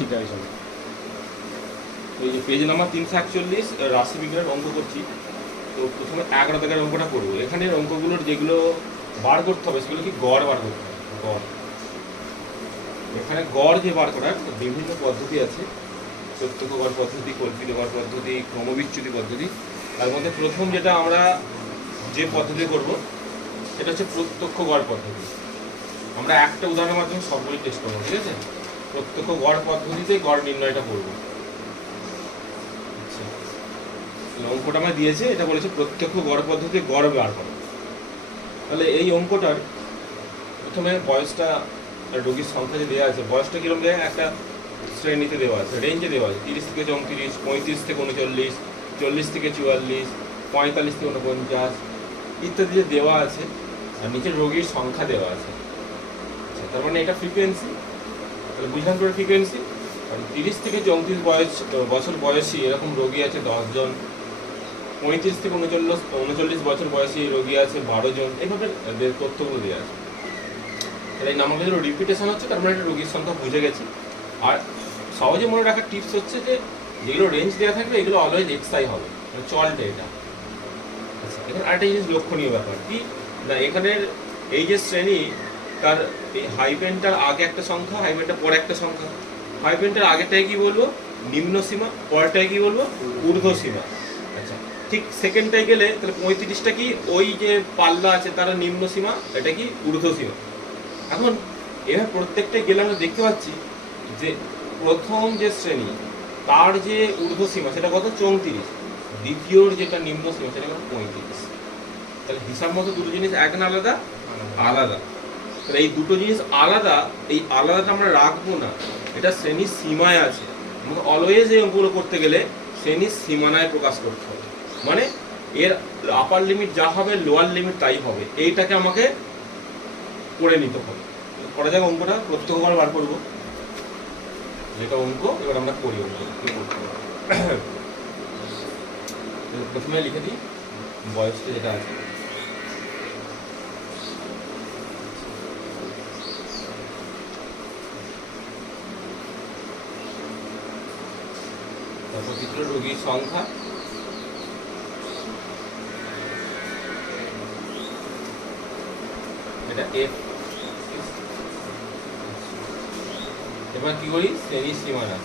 ঠিক আছে। তো এই যে পেজ নাম্বার 341 রাশিবিজ্ঞানের অঙ্ক করছি। তো প্রথমে 11 দাগের অঙ্কটা করবো। এখানে অঙ্কগুলোর যেগুলো বার করতে হবে সেগুলো কি গড় বার করতে হবে। গড়, এখানে গড় যে বার করার বিভিন্ন পদ্ধতি আছে। প্রত্যক্ষ গড় পদ্ধতি, কল্পিত গড় পদ্ধতি, ক্রমবিচ্যুতি পদ্ধতি। তার মধ্যে প্রথম যেটা আমরা যে পদ্ধতি করব সেটা হচ্ছে প্রত্যক্ষ গড় পদ্ধতি। আমরা একটা উদাহরণের মাধ্যমে সবগুলি টেস্ট করবো, ঠিক আছে? প্রত্যক্ষ গড় পদ্ধতিতে গড় নির্ণয়টা করব। আচ্ছা, অঙ্কটা আমার দিয়েছে, এটা বলেছে প্রত্যক্ষ গড় পদ্ধতিতে গড় বার করো। তাহলে এই অঙ্কটার প্রথমে বয়সটা, রোগীর সংখ্যা যে দেওয়া আছে, বয়সটা কিরকম দেওয়া, একটা শ্রেণীতে দেওয়া আছে, রেঞ্জে দেওয়া আছে, 30 থেকে 34, 35 থেকে 39, 40 থেকে 44, 45 থেকে 49 ইত্যাদি যে দেওয়া আছে। আর নিচে রোগীর সংখ্যা দেওয়া আছে। আচ্ছা, তার মানে এটা ফ্রিকোয়েন্সি। তাহলে বুঝলাম তোর ফ্রিকোয়েন্সি। কারণ 30 থেকে 34 বছর বয়সী এরকম রোগী আছে 10 জন, 35 থেকে 39 বছর বয়সী রোগী আছে 12 জন, এইভাবে তথ্যগুলো দেওয়া আছে। তাহলে এই নাম্বারগুলো রিপিটেশন হচ্ছে, তার মানে এটা রোগীর সংখ্যা বুঝে গেছি। আর সহজে মনে রাখার টিপস হচ্ছে যে যেগুলো রেঞ্জ দেওয়া থাকবে এগুলো অলওয়েজ এক্সআই হবে, মানে চলটা এটা। আচ্ছা, এখানে আরেকটা জিনিস লক্ষণীয় ব্যাপার কি না, এখানের এই যে শ্রেণী, তার এই হাইপেনটার আগে একটা সংখ্যা, হাইপেনটার পরে একটা সংখ্যা। হাইপেনটার আগেরটাই কি বলবো, নিম্ন সীমা, পরেরটাই কি বলবো, ঊর্ধ্ব সীমা। আচ্ছা, ঠিক সেকেন্ডটাই গেলে তাহলে 35টা কি ওই যে পাল্লা আছে তার নিম্ন সীমা, এটা কি ঊর্ধ্ব সীমা। এখন এবার প্রত্যেকটাই গেলে আমরা দেখতে পাচ্ছি যে প্রথম যে শ্রেণী তার যে ঊর্ধ্ব সীমা সেটা কত, 34। দ্বিতীয়র যেটা নিম্ন সীমা সেটা কত, 35। তাহলে হিসাব মতো দুটো জিনিস এক না আলাদা, আলাদা। তাহলে এই দুটো জিনিস আলাদা, এই আলাদাটা আমরা রাখবো না, এটা শ্রেণীর সীমায় আছে। আমাকে অলওয়েজ এই অঙ্কগুলো করতে গেলে শ্রেণীর সীমানায় প্রকাশ করতে হবে, মানে এর আপার লিমিট যা হবে লোয়ার লিমিট তাই হবে, এইটাকে আমাকে করে নিতে হবে। করা যাক অঙ্কটা, প্রত্যক্ষ গড় বার করবো যেটা অঙ্ক। এবার আমরা করি অঙ্ক। প্রথমে লিখে দিই বয়সটা যেটা আছে। তারপর চিত্র রোগীর সংখ্যা, এটা এফ। এবার কি করি, শ্রেণীর সীমানা।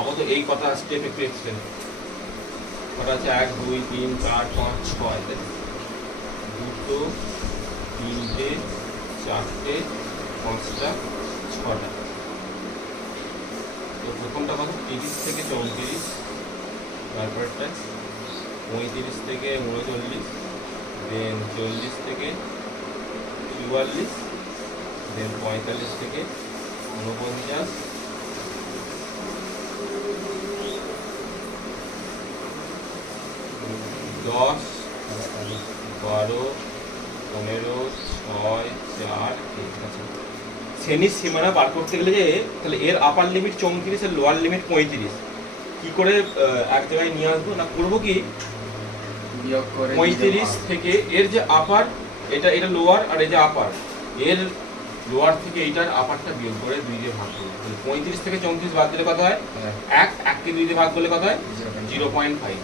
আমাদের এই কথা স্টেপ একটু এক্সটেন্ড কটা আছে, 1 2 3 4 5 6, 2 3 4 5টা 6টা। তো প্রথমটা কত, 30 থেকে 34, তারপরটা 35 থেকে 39, দেন 40 থেকে 44, দেন 45 থেকে 49, 10, 12, 15, 6, 4, 3। শ্রেণীর সীমানা বার করতে গেলে যে তাহলে এর আপার লিমিট 34 এর লোয়ার লিমিট 35 কি করে এক জায়গায় নিয়ে আসবো না, করবো কি 35 থেকে এর যে আপার, এটা লোয়ার আর এই যে আপার, এর লোয়ার থেকে এইটার আপারটা বিয়োগ করে 2 দিয়ে ভাগ করবো। 35 থেকে 34 বাদ দিলে কত হয়, 1, 1কে 2 দিয়ে ভাগ করলে কত হয়, 0.5।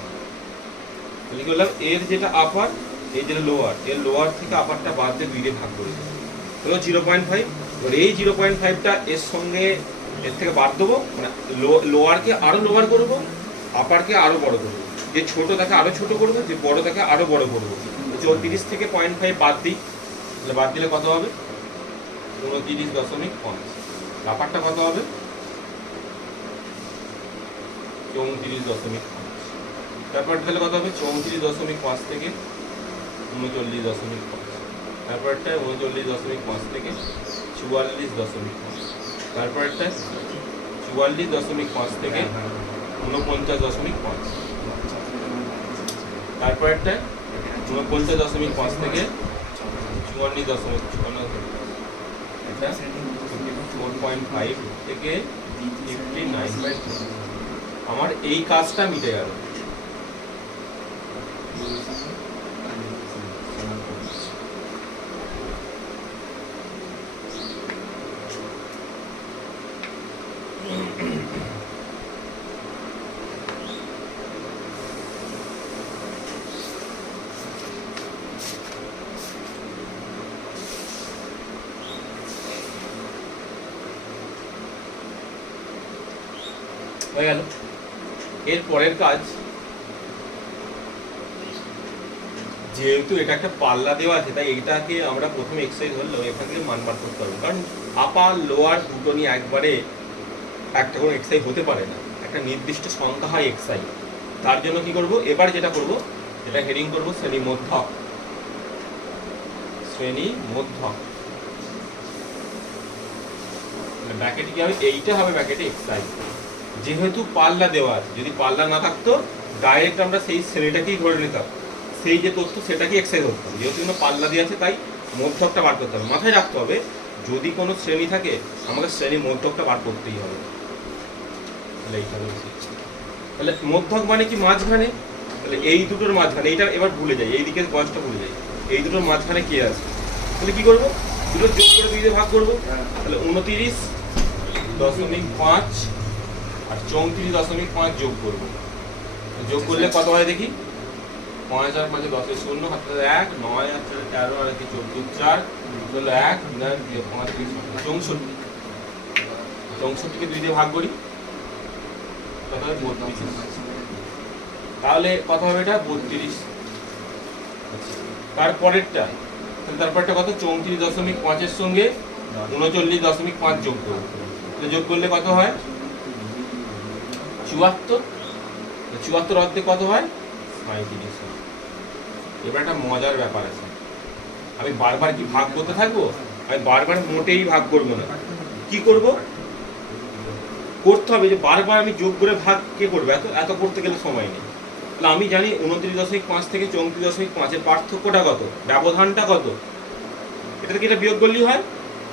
তাহলে কি বললাম, এর যেটা আপার, এই যেটা লোয়ার, এর লোয়ার থেকে আপারটা বাদ দিয়ে 2 দিয়ে ভাগ করেছি, তাহলে 0.5। এবার এই 0.5টা এর সঙ্গে এর থেকে বাদ দেবো, মানে লোয়ারকে আরো লোয়ার করবো, আপারকে আরো বড় করবো, যে ছোট তাকে আরো ছোট করবো, যে বড় তাকে আরো বড় করবো। 34 থেকে 0.5 বাদ দিই, তাহলে বাদ দিলে কত হবে, 29.5। আপারটা কত হবে, 34.5। তারপর তাহলে কত হবে, 34.5 থেকে 39.5। তারপরটা 39.5 থেকে 44.5। তারপরটা 44.5 থেকে 49.5। তারপরটা 49.5 থেকে 54.5। এটা 4.5 থেকে 59। আমার এই কাজটা মিটে গেল। হয়ে গেল। এর পরের কাজ, যেহেতু এটা একটা পাল্লা দেওয়া আছে তাই এইটাকে আমরা প্রথমে এক্সারসাইজ হলেও এখান থেকে মান বার করতে পারবো, কারণ আপার লোয়ার দুটো নিয়ে একবারে একটা কোনো এক্সারসাইজ হতে পারে না, একটা নির্দিষ্ট সংখ্যা হয় এক্সারসাইজ। তার জন্য কি করব, এবার যেটা করব এটা হেডিং করব শ্রেণী মধ্যক। শ্রেণী মধ্যক ব্র্যাকেটে কি হবে, এইটা হবে ব্র্যাকেটে এক্সারসাইজ। যেহেতু পাল্লা দেওয়া আছে, যদি পাল্লা না থাকতো ডাইরেক্ট আমরা সেই শ্রেণীটাকেই ধরে নিতাম, সেই যে তথ্য সেটাকে এক্সারসাইজ করতাম। যেহেতু কোনো পাল্লা দিয়ে আছে তাই মধ্যকটা বার করতে হবে। মাথায় রাখতে হবে যদি কোনো শ্রেণী থাকে আমাকে শ্রেণী মধ্যকটা বার করতেই হবে। তাহলে এইটা বলছি, তাহলে মধ্যক মানে কি মাঝখানে, তাহলে এই দুটোর মাঝখানে, এইটা এবার ভুলে যাই, এই দিকের বয়সটা ভুলে যাই, এই দুটোর মাঝখানে কে আছে, তাহলে কি করবো, দুটো যোগ করে 2 দিয়ে ভাগ করবো। তাহলে 29.5 আর 34.5 যোগ করবো। যোগ করলে কত হয় দেখি, 5 আর 5 10 0 হাতে 1 9 আর 13 আর 14 4 তাহলে 1 5 64, 64 কে 2 দিয়ে ভাগ করি কত হয় 32। তাহলে কত হবে এটা 32। তারপরেরটা, তারপরটা কত 34.5 এর সঙ্গে 39.5 যোগ করব। যোগ করলে কত হয় 74। 74 অর্ধেক কত হয় 35। এবার একটা মজার ব্যাপার আছে, আমি বারবার কি ভাগ করতে থাকবো, আমি বারবার মোটেই ভাগ করবো না। কি করব, করতে হবে যে বারবার আমি যোগ করে ভাগ কে করবে, এত করতে গেলে সময় নেই। তাহলে আমি জানি 29.5 থেকে 34.5 এর পার্থক্যটা কত, ব্যবধানটা কত, এটা থেকে এটা বিয়োগ করলেই হয়।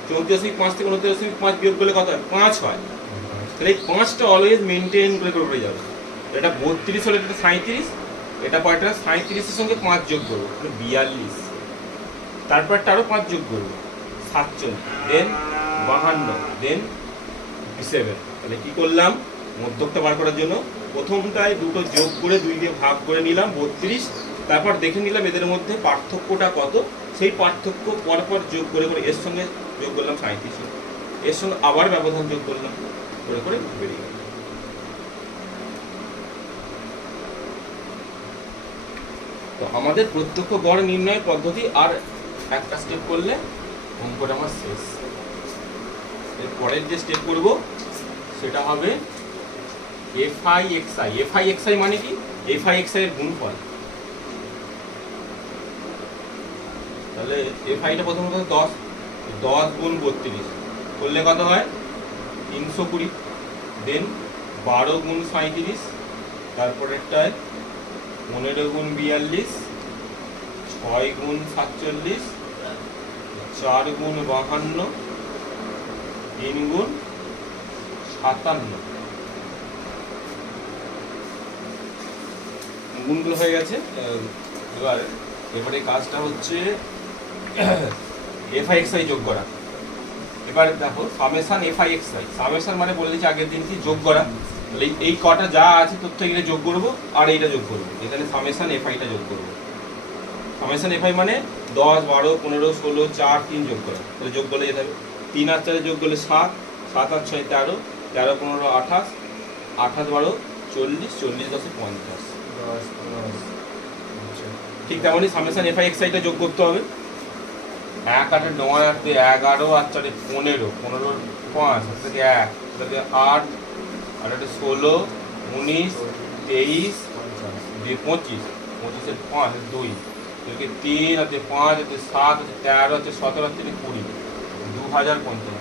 34.5 থেকে 29.5 বিয়োগ করলে কত হয় 5 হয়। তাহলে এই 5টা অলওয়েজ মেনটেন করে যাবে। এটা 32 হলে এটা 37, এটা পরেরটা 37 এর সঙ্গে 5 যোগ করবো 42, তারপরটা আরো 5 যোগ করবো 47, দেন 52, দেন 57। তাহলে কি করলাম, মধ্যকটা বার করার জন্য প্রথমটায় দুটো যোগ করে 2 দিয়ে ভাগ করে নিলাম 32, তারপর দেখে নিলাম এদের মধ্যে পার্থক্যটা কত, সেই পার্থক্য পরপর যোগ করে করে এর সঙ্গে যোগ করলাম 37, এর সঙ্গে আবার ব্যবধান যোগ করলাম করে করে বেরিয়ে গেল। তো আমাদের প্রত্যক্ষ গড় নির্ণয় পদ্ধতি আর একটা স্টেপ করলে অঙ্কটা আমার শেষ। এর পরের যে স্টেপ করব সেটা হবে FI/XI। FI/XI মানে কি, FI/XI এর গুণফল। তাহলে FI টা প্রথমত 10 গুণ 32 করলে কত হয় 320, দেন 12 গুণ 37, তারপরেরটায় 15 গুণ 42, 6 গুণ 47, 4 গুণ 52, 3 গুণ 57। গুণগুলো হয়ে গেছে। এবারে কাজটা হচ্ছে FI/XI যোগ করা। এবার দেখো সামেশন FI/XI, সামেশন মানে বলে দিচ্ছি আগের দিন কি যোগ করা। তাহলে এই কটা যা আছে তথ্য এগুলো যোগ করবো আর এইটা যোগ করবো, এখানে সামেশন FI টা যোগ করবো। সামেশন FI মানে 10 12 15 16 4 3 যোগ করা। তাহলে যোগ করলে যেতে হবে 3 আর 4 যোগ করলে 7, 7 আর 6 13, 13 15 28, 28 12 40, 40 10 50। ঠিক তেমনই সামেশন FI/XI টা যোগ করতে হবে। 1 8 9 আর 11 আর 4 15, 15 5 থেকে 1 থেকে 8 আর 16 19 23 দিয়ে 25, 25 এর 5 2 থেকে 3 আর 5 আর 7 আর 13 আর 17 আর 20, 2050।